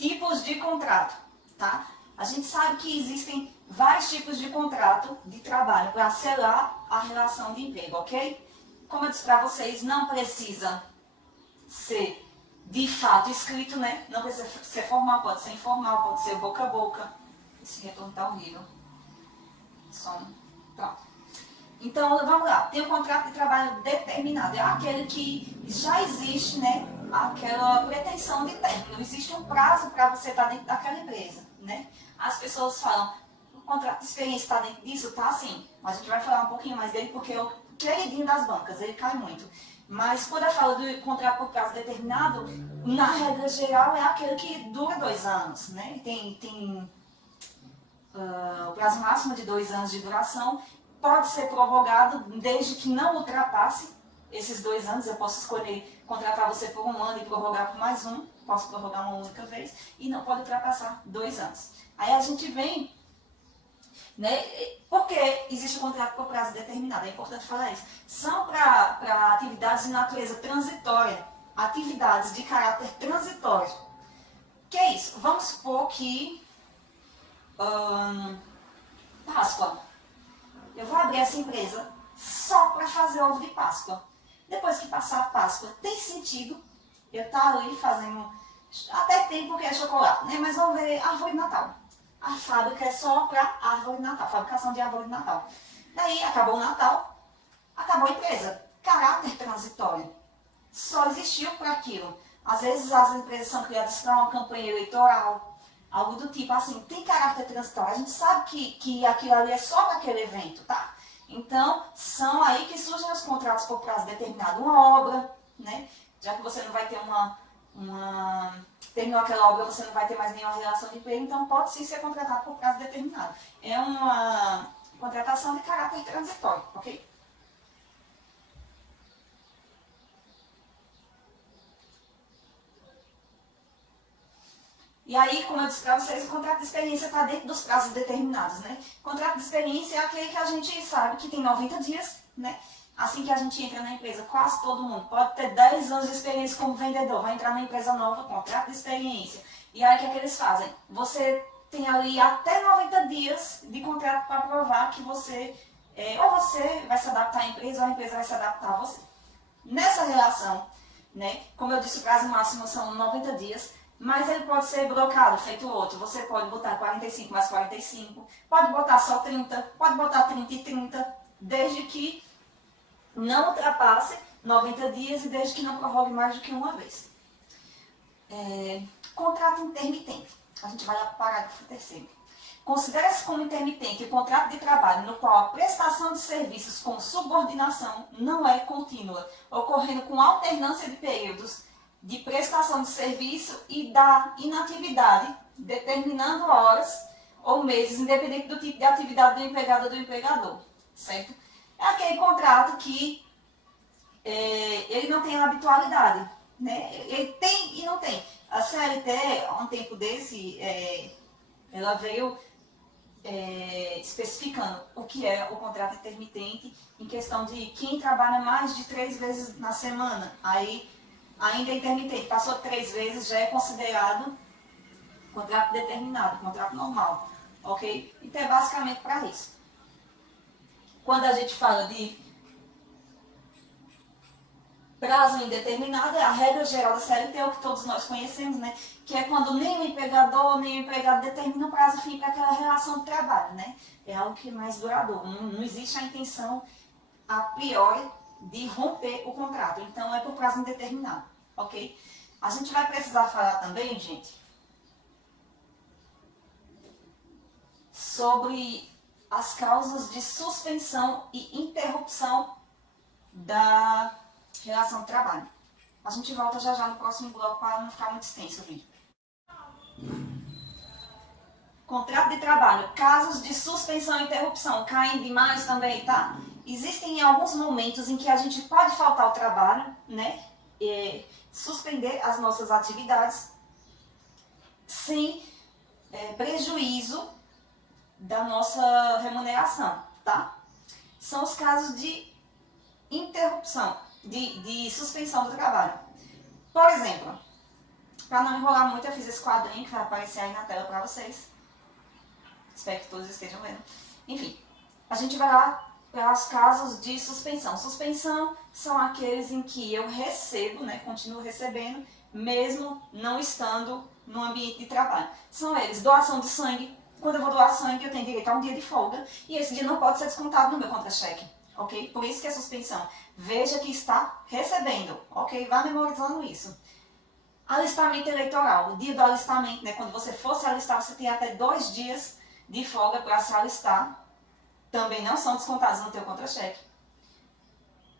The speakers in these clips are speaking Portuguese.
Tipos de contrato, tá? A gente sabe que existem vários tipos de contrato de trabalho para selar a relação de emprego, ok? Como eu disse para vocês, não precisa ser de fato escrito, né? Não precisa ser formal, pode ser informal, pode ser boca a boca. Esse retorno tá horrível. Som. Pronto. Então, vamos lá. Tem um contrato de trabalho determinado. É aquele que já existe, né? Aquela pretensão de término. Existe um prazo para você estar dentro daquela empresa, né? As pessoas falam, o contrato de experiência está dentro disso? Tá, sim. A gente vai falar um pouquinho mais dele porque é o queridinho das bancas, ele cai muito. Mas quando eu falo do contrato por prazo determinado, na regra geral é aquele que dura 2 anos, né? Tem o prazo máximo de 2 anos de duração, pode ser prorrogado desde que não ultrapasse esses 2 anos. Eu posso escolher contratar você por 1 ano e prorrogar por mais 1, posso prorrogar uma única vez, e não pode ultrapassar 2 anos. Aí a gente vem, né, porque existe o contrato por prazo determinado, é importante falar isso. São para atividades de natureza transitória, atividades de caráter transitório. Que é isso? Vamos supor que Páscoa. Eu vou abrir essa empresa só para fazer ovo de Páscoa. Depois que passar a Páscoa, tem sentido eu estar ali fazendo... Até tem porque é chocolate, né? Mas vamos ver árvore de Natal. A fábrica é só para árvore de Natal, fabricação de árvore de Natal. Daí acabou o Natal, acabou a empresa. Caráter transitório. Só existiu para aquilo. Às vezes as empresas são criadas para uma campanha eleitoral, algo do tipo assim, tem caráter transitório. A gente sabe que aquilo ali é só para aquele evento, tá? Então, são aí que surgem os contratos por prazo determinado. Uma obra, né? Já que você não vai ter terminou aquela obra, você não vai ter mais nenhuma relação de emprego, então pode sim ser contratado por prazo determinado. É uma contratação de caráter transitório, ok? E aí, como eu disse para vocês, o contrato de experiência está dentro dos prazos determinados, né? O contrato de experiência é aquele que a gente sabe que tem 90 dias, né? Assim que a gente entra na empresa, quase todo mundo pode ter 10 anos de experiência como vendedor, vai entrar na empresa nova, contrato de experiência. E aí, o que é que eles fazem? Você tem ali até 90 dias de contrato para provar que você, ou você vai se adaptar à empresa, ou a empresa vai se adaptar a você. Nessa relação, né? Como eu disse, o prazo máximo são 90 dias, mas ele pode ser blocado, feito outro. Você pode botar 45 mais 45, pode botar só 30, pode botar 30 e 30, desde que não ultrapasse 90 dias e desde que não prorrogue mais do que uma vez. Contrato intermitente. A gente vai para o parágrafo 3º. Considera-se como intermitente o contrato de trabalho no qual a prestação de serviços com subordinação não é contínua, ocorrendo com alternância de períodos de prestação de serviço e da inatividade, determinando horas ou meses, independente do tipo de atividade do empregado ou do empregador, certo? É aquele contrato que ele não tem habitualidade, né? Ele tem e não tem. A CLT, há um tempo desse, ela veio especificando o que é o contrato intermitente em questão de quem trabalha mais de 3 vezes na semana. Aí, ainda é intermitente, passou 3 vezes, já é considerado contrato determinado, contrato normal, ok? Então é basicamente para isso. Quando a gente fala de prazo indeterminado, é a regra geral da CLT, o que todos nós conhecemos, né? Que é quando nem o empregador nem o empregado determina o prazo fim para aquela relação de trabalho, né? É algo que é mais duradouro. Não existe a intenção a priori de romper o contrato. Então é por prazo indeterminado, ok? A gente vai precisar falar também, gente, sobre as causas de suspensão e interrupção da relação de trabalho. A gente volta já já no próximo bloco para não ficar muito extenso o vídeo. Contrato de trabalho, casos de suspensão e interrupção, caem demais também, tá? Existem alguns momentos em que a gente pode faltar ao trabalho, né? Suspender as nossas atividades sem prejuízo da nossa remuneração, tá? São os casos de interrupção, de suspensão do trabalho. Por exemplo, Para não enrolar muito, eu fiz esse quadrinho que vai aparecer aí na tela para vocês. Espero que todos estejam vendo. Enfim, a gente vai lá para os casos de suspensão. Suspensão são aqueles em que eu recebo, né, continuo recebendo, mesmo não estando no ambiente de trabalho. São eles: doação de sangue. Quando eu vou doar sangue, eu tenho direito a um dia de folga e esse dia não pode ser descontado no meu contra-cheque, ok? Por isso que é suspensão. Veja que está recebendo, ok? Vá memorizando isso. Alistamento eleitoral. O dia do alistamento, né, quando você for se alistar, você tem até 2 dias de folga para se alistar. Também não são descontados no teu contra-cheque.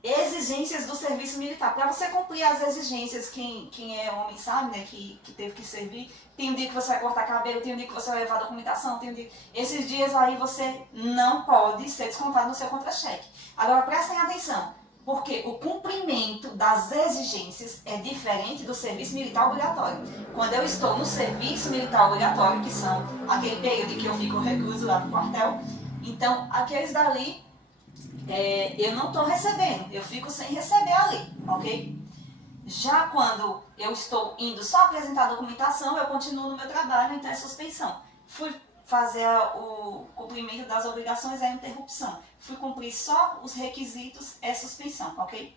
Exigências do serviço militar. Para você cumprir as exigências, quem é homem sabe, né, que teve que servir, tem um dia que você vai cortar cabelo, tem um dia que você vai levar documentação, tem um dia... Esses dias aí você não pode ser descontado no seu contra-cheque. Agora prestem atenção, porque o cumprimento das exigências é diferente do serviço militar obrigatório. Quando eu estou no serviço militar obrigatório, que são aquele período que eu fico recluso lá no quartel, então aqueles dali eu não estou recebendo, eu fico sem receber ali, ok? Já quando eu estou indo só apresentar a documentação, eu continuo no meu trabalho, então é suspensão. Fui fazer o cumprimento das obrigações, é interrupção. Fui cumprir só os requisitos, é suspensão, ok?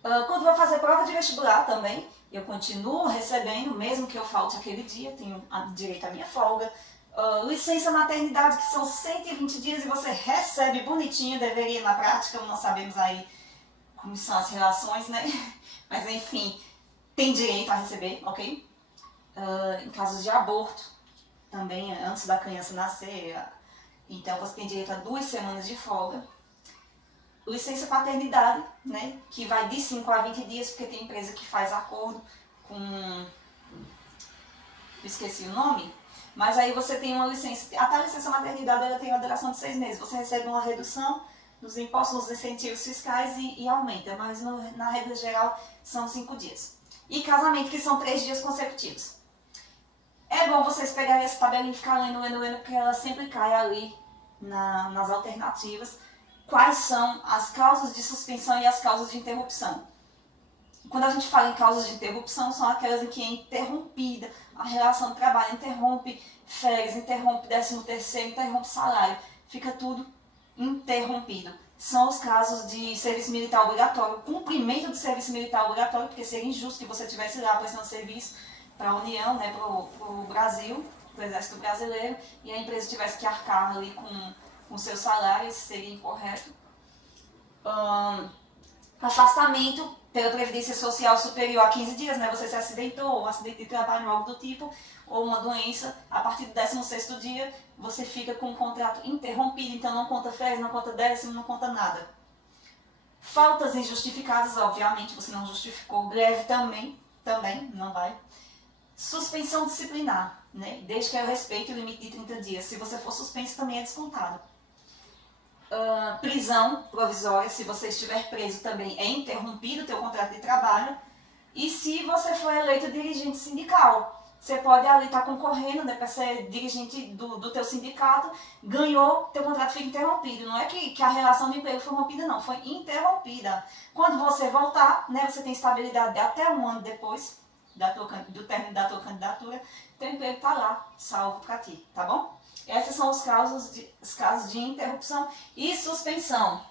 Quando vou fazer prova de vestibular também, eu continuo recebendo, mesmo que eu falte aquele dia, tenho direito à minha folga. Licença maternidade, que são 120 dias e você recebe bonitinho, deveria na prática, não sabemos aí como são as relações, né? Mas enfim, tem direito a receber, ok? Em casos de aborto, também antes da criança nascer, então você tem direito a 2 semanas de folga. Licença paternidade, né? Que vai de 5 a 20 dias, porque tem empresa que faz acordo com... esqueci o nome. Mas aí você tem uma licença, até a licença maternidade ela tem uma duração de 6 meses. Você recebe uma redução nos impostos, nos incentivos fiscais e aumenta, mas na regra geral são 5 dias. E casamento, que são 3 dias consecutivos. É bom vocês pegarem essa tabelinha e ficar lendo, porque ela sempre cai ali nas alternativas. Quais são as causas de suspensão e as causas de interrupção? Quando a gente fala em causas de interrupção, são aquelas em que é interrompida a relação de trabalho, interrompe férias, interrompe 13º, interrompe salário, fica tudo interrompido. São os casos de serviço militar obrigatório, cumprimento do serviço militar obrigatório, porque seria injusto que você estivesse lá prestando serviço para a União, né, para o Brasil, para o Exército Brasileiro, e a empresa tivesse que arcar ali com o seu salário, isso seria incorreto. Afastamento pela Previdência Social superior a 15 dias, né? Você se acidentou, ou um acidente de trabalho, algo do tipo, ou uma doença, a partir do 16º dia, você fica com o contrato interrompido, então não conta férias, não conta 10º, não conta nada. Faltas injustificadas, obviamente, você não justificou. Greve também não vai. Suspensão disciplinar, né? Desde que eu respeite o limite de 30 dias. Se você for suspenso, também é descontado. Prisão provisória, se você estiver preso também é interrompido o teu contrato de trabalho. E se você for eleito dirigente sindical, você pode ali estar concorrendo, né, para ser dirigente do teu sindicato, ganhou, teu contrato fica interrompido. Não é que a relação de emprego foi rompida, não, foi interrompida. Quando você voltar, né, você tem estabilidade de até 1 ano depois do término da tua candidatura, teu emprego está lá, salvo para ti, tá bom? Esses são os casos de interrupção e suspensão.